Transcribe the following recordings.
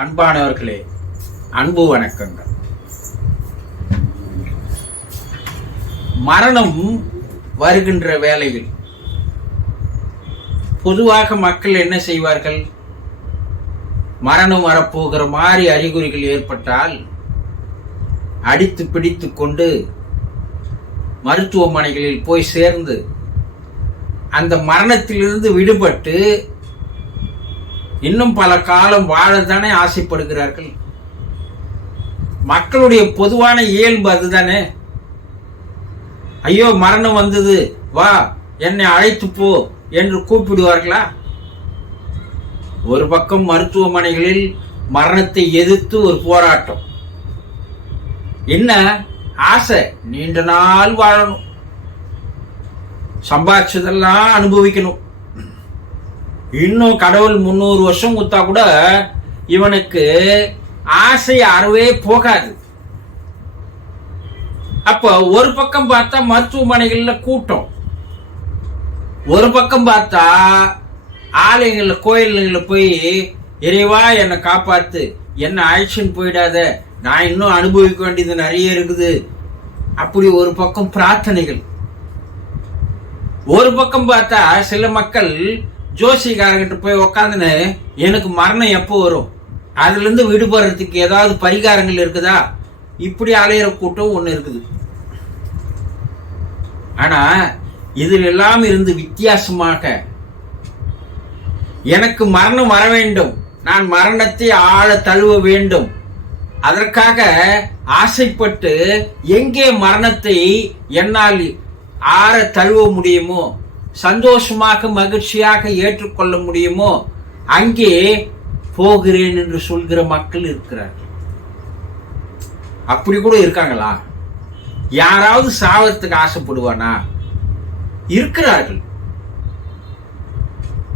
அன்பானவர்களே அன்பு வணக்கங்கள். மரணம் வருகின்ற வேலையில் பொதுவாக மக்கள் என்ன செய்வார்கள்? மரணம் வரப்போகிற மாதிரி அறிகுறிகள் ஏற்பட்டால் அடித்து பிடித்து கொண்டு மருத்துவமனைகளில் போய் சேர்ந்து அந்த மரணத்திலிருந்து விடுபட்டு இன்னும் பல காலம் வாழத்தானே ஆசைப்படுகிறார்கள்? மக்களுடைய பொதுவான இயல்பு அதுதானே? ஐயோ மரணம் வந்தது. வா என்னை அழைத்து போ என்று கூப்பிடுவார்களா? ஒரு பக்கம் மருத்துவமனைகளில் மரணத்தை எதிர்த்து ஒரு போராட்டம். என்ன? ஆசை. நீண்ட நாள் வாழணும். சம்பாதிச்சதெல்லாம் அனுபவிக்கணும். இன்னும் கடவுள் முந்நூறு வருஷம் கொடுத்தா கூட இவனுக்கு ஆசை அறவே போகாது. அப்ப ஒரு பக்கம் பார்த்தா மருத்துவமனைகள்ல கூட்டம். ஒரு பக்கம் பார்த்தா ஆலயங்கள்ல கோயில்கள்ல போய் இறைவா என்னை காப்பாத்து. என்ன ஆயிடுச்சுன்னு போயிடாத. நான் இன்னும் அனுபவிக்க வேண்டியது நிறைய இருக்குது. அப்படி ஒரு பக்கம் பிரார்த்தனைகள். ஒரு பக்கம் பார்த்தா சில மக்கள் ஜோசிகாரங்கிட்ட போய் உக்காந்துன்னு எனக்கு மரணம் எப்போ வரும்? அதுலேருந்து விடுபடுறதுக்கு ஏதாவது பரிகாரங்கள் இருக்குதா? இப்படி அலையிற கூட்டம் ஒன்று இருக்குது. ஆனால் இதில் எல்லாம் இருந்து வித்தியாசமாக எனக்கு மரணம் வர வேண்டும். நான் மரணத்தை ஆழ தழுவ வேண்டும். அதற்காக ஆசைப்பட்டு எங்கே மரணத்தை என்னால் ஆற தழுவ முடியுமோ சந்தோஷமாக மகிழ்ச்சியாக ஏற்றுக்கொள்ள முடியுமோ அங்கே போகிறேன் என்று சொல்கிற மக்கள் இருக்கிறார்கள். அப்படி கூட இருக்காங்களா? யாராவது சாவத்துக்கு ஆசைப்படுவானா? இருக்கிறார்கள்.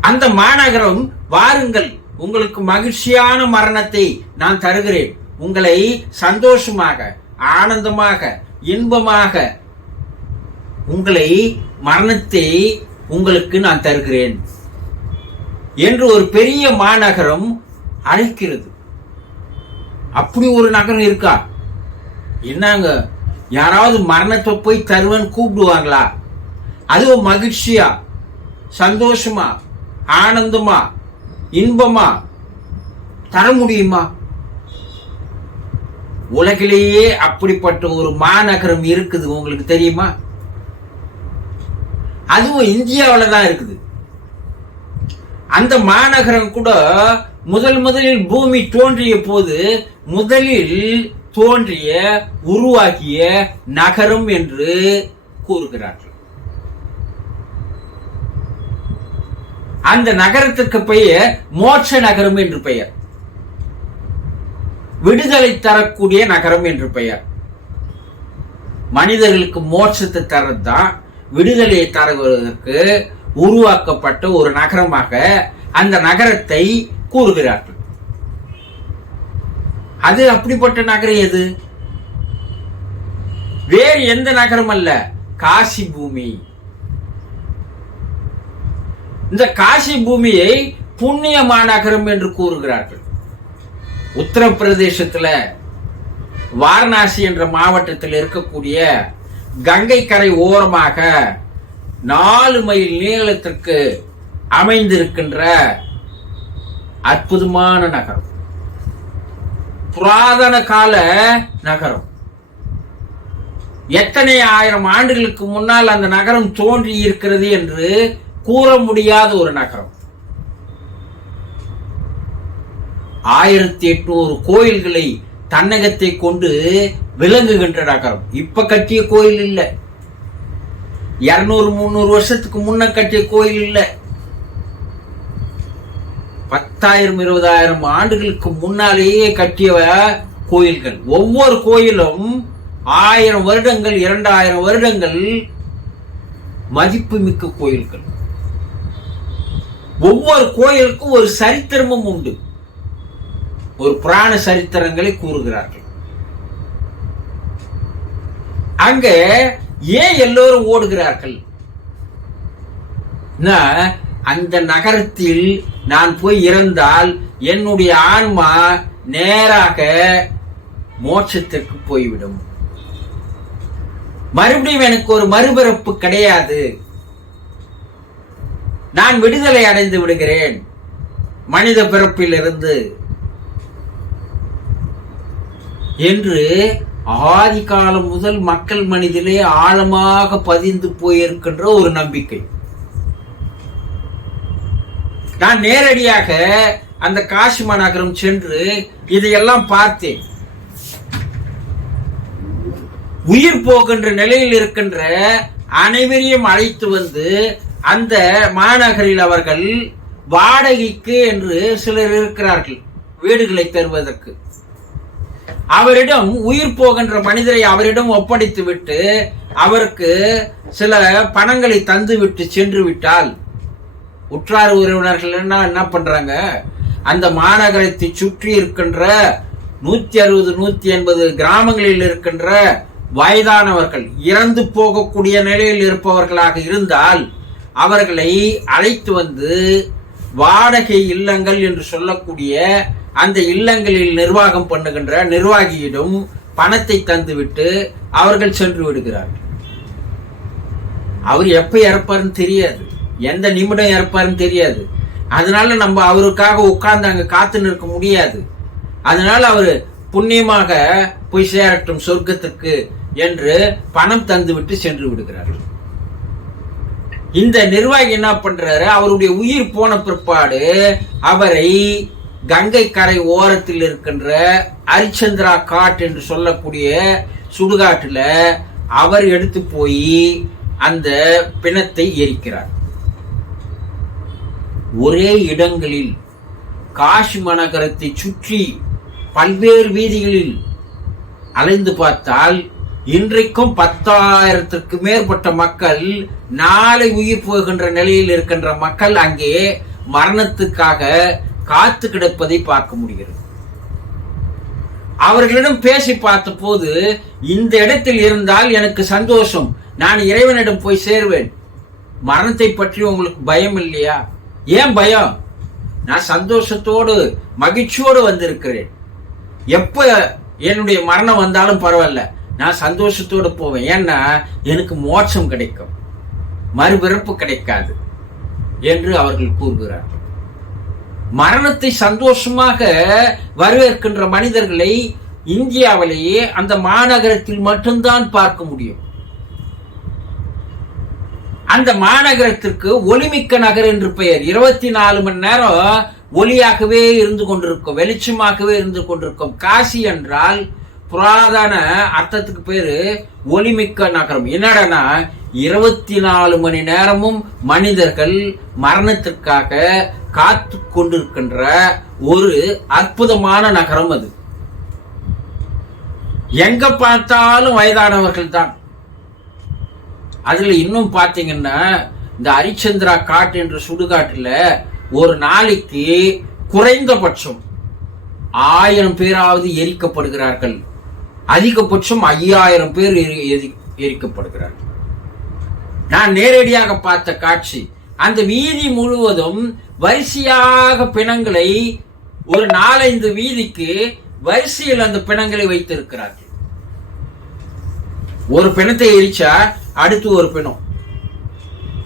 அந்த மாநகரம் வாருங்கள் உங்களுக்கு மகிழ்ச்சியான மரணத்தை நான் தருகிறேன். உங்களை சந்தோஷமாக ஆனந்தமாக இன்பமாக உங்களை மரணத்தை உங்களுக்கு நான் தருகிறேன் என்று ஒரு பெரிய மாநகரம் அழைக்கிறது. அப்படி ஒரு நகரம் இருக்கா? என்னங்க? யாராவது மரணத்தை போய் தருவன் கூப்பிடுவாங்களா? அதுவும் மகிழ்ச்சியா? சந்தோஷமா? ஆனந்தமா? இன்பமா? தர முடியுமா? உலகிலேயே அப்படிப்பட்ட ஒரு மாநகரம் இருக்குது. உங்களுக்கு தெரியுமா? அதுவும் இந்தியாவில் தான் இருக்குது. அந்த மாநகரம் கூட முதல் முதலில் பூமி தோன்றிய போது முதலில் தோன்றிய உருவாக்கிய நகரம் என்று கூறுகிறார்கள். அந்த நகரத்திற்கு பெயர் மோட்ச நகரம் என்று பெயர். விடுதலை தரக்கூடிய நகரம் என்று பெயர். மனிதர்களுக்கு மோட்சத்தை தரதுதான் விடுதலையை தருவதற்கு உருவாக்கப்பட்ட ஒரு நகரமாக அந்த நகரத்தை கூறுகிறார்கள். அது அப்படிப்பட்ட நகரம் எது? வேறு எந்த நகரம் அல்ல? காசி பூமி. இந்த காசி பூமியை புண்ணிய மாநகரம் என்று கூறுகிறார்கள். உத்தரப்பிரதேசத்தில் வாரணாசி என்ற மாவட்டத்தில் இருக்கக்கூடிய கங்கை கரை ஓரமாக நாலு மைல் நீளத்திற்கு அமைந்திருக்கின்ற அற்புதமான நகரம். புராதன கால நகரம். எத்தனை ஆயிரம் ஆண்டுகளுக்கு முன்னால் அந்த நகரம் தோன்றி இருக்கிறது என்று கூற முடியாத ஒரு நகரம். ஆயிரத்தி எட்நூறு கோயில்களை தன்னகத்தை கொண்டு விளங்குகின்ற நகரம் இப்ப கட்டிய கோயில் இல்லை. இருநூறு முந்நூறு வருஷத்துக்கு முன்ன கட்டிய கோயில் இல்லை. பத்தாயிரம் இருபதாயிரம் ஆண்டுகளுக்கு முன்னாலேயே கட்டிய கோயில்கள். ஒவ்வொரு கோயிலும் ஆயிரம் வருடங்கள் இரண்டாயிரம் வருடங்கள் மதிப்புமிக்க கோயில்கள். ஒவ்வொரு கோயிலுக்கும் ஒரு சரித்திரமும் உண்டு. ஒரு புராண சரித்திரங்களை கூறுகிறார்கள். அங்க ஏன் எல்லோரும் ஓடுகிறார்கள்? நான் அந்த நகரத்தில் நான் போய் இறந்தால் என்னுடைய ஆன்மா நேராக மோட்சத்திற்கு போய்விடும். மறுபடியும் எனக்கு ஒரு மறுபிறப்பு கிடையாது. நான் விடுதலை அடைந்து விடுகிறேன். மனித பிறப்பிலிருந்து என்று ஆதி காலம் முதல் மக்கள் மனிதிலே ஆழமாக பதிந்து போயிருக்கின்ற ஒரு நம்பிக்கை. நான் நேரடியாக அந்த காசி மாநகரம் சென்று இதையெல்லாம் பார்த்தேன். உயிர் போகின்ற நிலையில் இருக்கின்ற அனைவரையும் அழைத்து வந்து அந்த மாநகரில் அவர்கள் வாடகைக்கு என்று சிலர் இருக்கிறார்கள் வீடுகளை தருவதற்கு. அவரிடம் உயிர் போகின்ற மனிதரை அவரிடம் ஒப்படைத்து விட்டு அவருக்கு சில பணங்களை தந்து விட்டு சென்று விட்டால் உற்றார் உறவினர்கள் என்ன என்ன பண்றாங்க? அந்த மாநகரத்தை சுற்றி இருக்கின்ற நூத்தி அறுபது நூத்தி எண்பது கிராமங்களில் இருக்கின்ற வயதானவர்கள் இறந்து போகக்கூடிய நிலையில் இருப்பவர்களாக இருந்தால் அவர்களை அழைத்து வந்து வாடகை இல்லங்கள் என்று சொல்லக்கூடிய அந்த இல்லங்களில் நிர்வாகம் பண்ணுகின்ற நிர்வாகியிடம் பணத்தை தந்துவிட்டு அவர்கள் சென்று விடுகிறார்கள் அவர் எப்ப இறப்பாருன்னு தெரியாது. எந்த நிமிடம் இறப்பாருன்னு தெரியாது. அதனால நம்ம அவருக்காக உட்கார்ந்து அங்க காத்து நிற்க முடியாது. அதனால அவர் புண்ணியமாக போய் சேரட்டும் சொர்க்கத்துக்கு என்று பணம் தந்துவிட்டு சென்று விடுகிறார்கள் இந்த நிர்வாகி என்ன பண்றாரு? அவருடைய உயிர் போன பிற்பாடு அவரை கங்கை கரை ஓரத்தில் இருக்கின்ற ஹரிச்சந்திரா காட் என்று சொல்லக்கூடிய சுடுகாட்டில் அவர் எடுத்து போய் அந்த பிணத்தை எரிக்கிறார். ஒரே இடங்களில் காஷி மாநகரத்தை சுற்றி பல்வேறு வீதிகளில் அலைந்து பார்த்தால் இன்றைக்கும் பத்தாயிரத்திற்கு மேற்பட்ட மக்கள் நாளை உயிர் போகின்ற நிலையில் இருக்கின்ற மக்கள் அங்கே மரணத்துக்காக காத்து கிடப்பதை பார்க்க முடிகிறது. அவர்களிடம் பேசி பார்த்த போது இந்த இடத்தில் இருந்தால் எனக்கு சந்தோஷம் நான் இறைவனிடம் போய் சேர்வேன். மரணத்தை பற்றி உங்களுக்கு பயம் இல்லையா? ஏன் பயம்? நான் சந்தோஷத்தோடு மகிழ்ச்சியோடு வந்திருக்கிறேன். எப்ப என்னுடைய மரணம் வந்தாலும் பரவாயில்ல நான் சந்தோஷத்தோடு போவேன். ஏன்னா எனக்கு மோட்சம் கிடைக்கும். மறுபிறப்பு கிடைக்காது என்று அவர்கள் கூறுகிறார்கள். மரணத்தை சந்தோஷமாக வரவேற்கின்ற மனிதர்களை இந்தியாவிலேயே அந்த மாநகரத்தில் மட்டும்தான் பார்க்க முடியும். அந்த மாநகரத்திற்கு ஒளிமிக்க நகர் என்று பெயர். இருபத்தி நாலு மணி நேரம் ஒளியாகவே இருந்து கொண்டிருக்கும் வெளிச்சமாகவே இருந்து கொண்டிருக்கும். காசி என்றால் புராதன அர்த்தத்துக்கு பேரு ஒளிமிக்க நகரம். என்னடனா இருபத்தி நாலு மணி நேரமும் மனிதர்கள் மரணத்திற்காக காத்து கொண்டிருக்கின்ற ஒரு அற்புதமான நகரம் அது. எங்க பார்த்தாலும் வயதானவர்கள் தான் அதுல இன்னும் பார்த்தீங்கன்னா இந்த ஹரிச்சந்திரா காட்டு என்ற சுடுகாட்டுல ஒரு நாளைக்கு குறைந்தபட்சம் ஆயிரம் பேராவது எரிக்கப்படுகிறார்கள். அதிகபட்சம் ஐயாயிரம் பேர் எரி- எரி- எரிக்கப்படுகிறார்கள். நான் நேரடியாக பார்த்த காட்சி அந்த வீதி முழுவதும் வரிசையாக பிணங்களை ஒரு நாலைந்து வீதிக்கு வரிசையில் அந்த பிணங்களை வைத்திருக்கிறார்கள். ஒரு பிணத்தை எரிச்சா அடுத்து ஒரு பிணம்.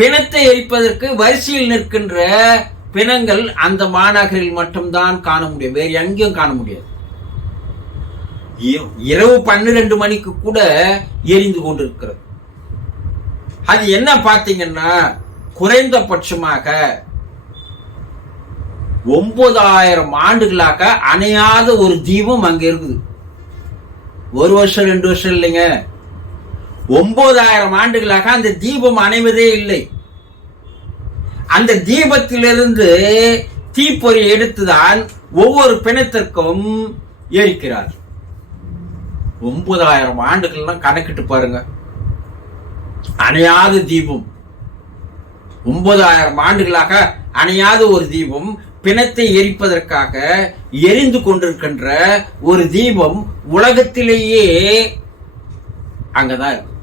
பிணத்தை எரிப்பதற்கு வரிசையில் நிற்கின்ற பிணங்கள் அந்த மாநகரில் மட்டும்தான் காண முடியும். வேறு எங்கேயும் காண முடியாது. இரவு பன்னிரண்டு மணிக்கு கூட எரிந்து கொண்டிருக்கிறது. அது என்ன பார்த்தீங்கன்னா குறைந்தபட்சமாக ஒன்பதாயிரம் ஆண்டுகளாக அணையாத ஒரு தீபம் அங்க இருக்குது. ஒரு வருஷம் ரெண்டு வருஷம் இல்லைங்க. ஒன்பதாயிரம் ஆண்டுகளாக அந்த தீபம் அணைவதே இல்லை. அந்த தீபத்திலிருந்து தீப்பொறி எடுத்துதான் ஒவ்வொரு பிணத்திற்கும் எரிக்கிறார் ஒன்பதாயிரம் ஆண்டுகள்லாம் கணக்கிட்டு பாருங்க. அணையாத தீபம். ஒன்பதாயிரம் ஆண்டுகளாக அணையாத ஒரு தீபம் பிணத்தை எரிப்பதற்காக எரிந்து கொண்டிருக்கின்ற ஒரு தீபம் உலகத்திலேயே அங்கதான் இருக்கு.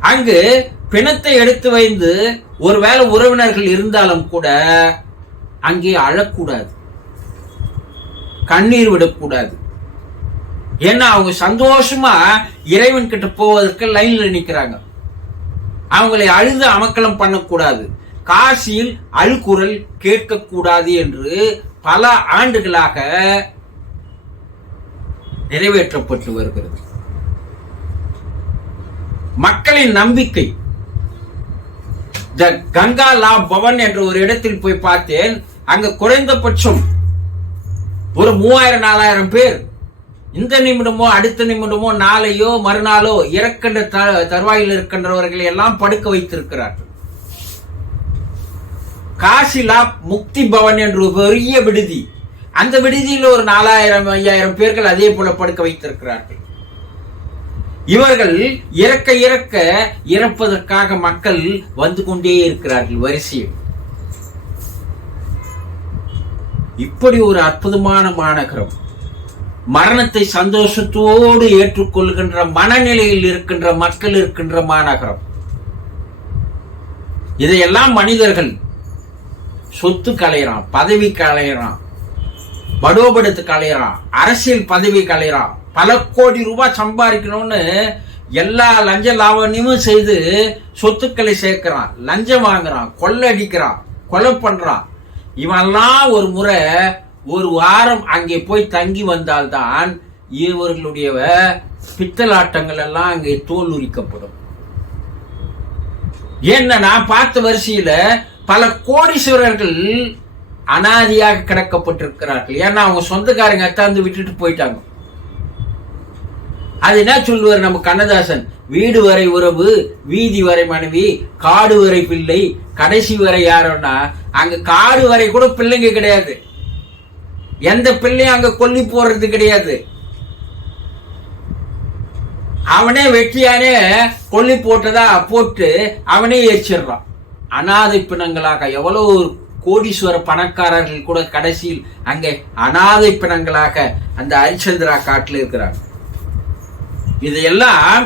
அங்கு பிணத்தை எடுத்து வைந்து ஒருவேளை உறவினர்கள் இருந்தாலும் கூட அங்கே அழக்கூடாது. கண்ணீர் விடக்கூடாது. ஏன்னா அவங்க சந்தோஷமா இறைவன் கிட்ட போவதற்கு லைன்ல நிக்கிறாங்க. அவங்களை அழுது அமக்கலம் பண்ணக்கூடாது. காசியில் அழுக்குரல் கேட்கக்கூடாது என்று பல ஆண்டுகளாக நிறைவேற்றப்பட்டு வருகிறது. மக்களின் நம்பிக்கை. த கங்கா லா பவன் என்ற ஒரு இடத்தில் போய் பார்த்தேன். அங்க குறைந்தபட்சம் ஒரு மூவாயிரம் நாலாயிரம் பேர் இந்த நிமிடமோ அடுத்த நிமிடமோ நாளையோ மறுநாளோ இறக்கின்ற த- தருவாயில் இருக்கின்றவர்களை எல்லாம் படுக்க வைத்திருக்கிறார்கள். காசிலா முக்தி பவன் என்று பெரிய விடுதி. அந்த விடுதியில் ஒரு நாலாயிரம் ஐயாயிரம் பேர்கள் அதே போல படுக்க வைத்திருக்கிறார்கள். இவர்கள் இறக்க இறக்க இறப்பதற்காக மக்கள் வந்து கொண்டே இருக்கிறார்கள் வரிசையில். இப்படி ஒரு அற்புதமான மாநகரம். மரணத்தை சந்தோஷத்தோடு ஏற்றுக்கொள்கின்ற மனநிலையில் இருக்கின்ற மக்கள் இருக்கின்ற மாநகரம். இதையெல்லாம் மனிதர்கள் சொத்து கலையறான் பதவி கலையறான் படோபடுத்து கலையறான் அரசியல் பதவி கலையறான் பல கோடி ரூபாய் சம்பாதிக்கணும்னு எல்லா லஞ்ச லாவணியமும் செய்து சொத்துக்களை சேர்க்கிறான். லஞ்சம் வாங்குறான் கொள்ளடிக்கிறான் கொலை பண்றான். இவெல்லாம் ஒரு முறை ஒரு வாரம் அங்கே போய் தங்கி வந்தால்தான் இவர்களுடைய பித்தலாட்டங்கள் எல்லாம் அங்கே தோல் உரிக்கப்படும். என்ன நான் பார்த்த வரிசையில பல கோடீஸ்வரர்கள் அனாதியாக கிடக்கப்பட்டிருக்கிறார்கள். ஏன்னா அவங்க சொந்தக்காரங்க அத்தாந்து விட்டுட்டு போயிட்டாங்க. அது என்ன சொல்லுவார் நம்ம கண்ணதாசன்? வீடு வரை உறவு வீதி வரை மனைவி காடு வரை பிள்ளை கடைசி வரை யாரோன்னா அங்க காடு வரை கூட பிள்ளைங்க கிடையாது. எந்த பிள்ளையும் அங்க கொல்லி போடுறது கிடையாது. அவனே வெட்டியானே கொல்லி போட்டதா போட்டு அவனே ஏச்சிடுறான். அனாதை பிணங்களாக எவ்வளவு கோடீஸ்வர பணக்காரர்கள் கூட கடைசியில் அங்கே அனாதை பிணங்களாக அந்த ஹரிச்சந்திரா காட்டில் இருக்கிறாங்க இதையெல்லாம்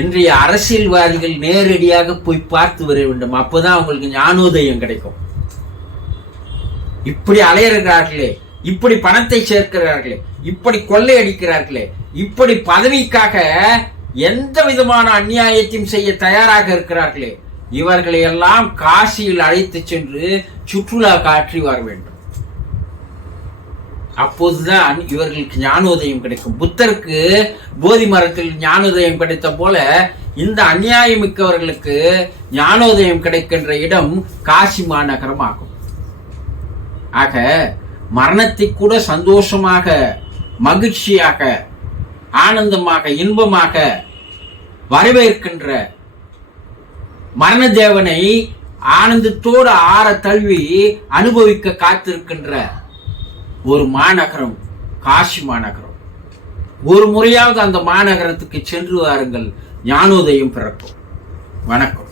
இன்றைய அரசியல்வாதிகள் நேரடியாக போய் பார்த்து வர வேண்டும். அப்பதான் அவங்களுக்கு ஞானோதயம் கிடைக்கும். இப்படி அலையிறார்களே இப்படி பணத்தை சேர்க்கிறார்களே இப்படி கொள்ளையடிக்கிறார்களே இப்படி பதவிக்காக எந்த விதமான அந்நியாயத்தையும் செய்ய தயாராக இருக்கிறார்களே இவர்களை எல்லாம் காசியில் அழைத்து சென்று சுற்றுலா காற்றி வர வேண்டும். அப்போதுதான் இவர்களுக்கு ஞானோதயம் கிடைக்கும். புத்தருக்கு போதி மரத்தில் ஞானோதயம் கிடைத்த போல இந்த அந்நியாயமிக்கவர்களுக்கு ஞானோதயம் கிடைக்கின்ற இடம் காசி மாநகரம் ஆகும் ஆக மரணத்தை கூட சந்தோஷமாக மகிழ்ச்சியாக ஆனந்தமாக இன்பமாக வரவேற்கின்ற மரண தேவனை ஆனந்தத்தோடு ஆற தழுவி அனுபவிக்க காத்திருக்கின்ற ஒரு மாநகரம் காசி மாநகரம். ஒரு முறையாவது அந்த மாநகரத்துக்கு சென்று வாருங்கள். ஞானோதயம் பிறக்கும். வணக்கம்.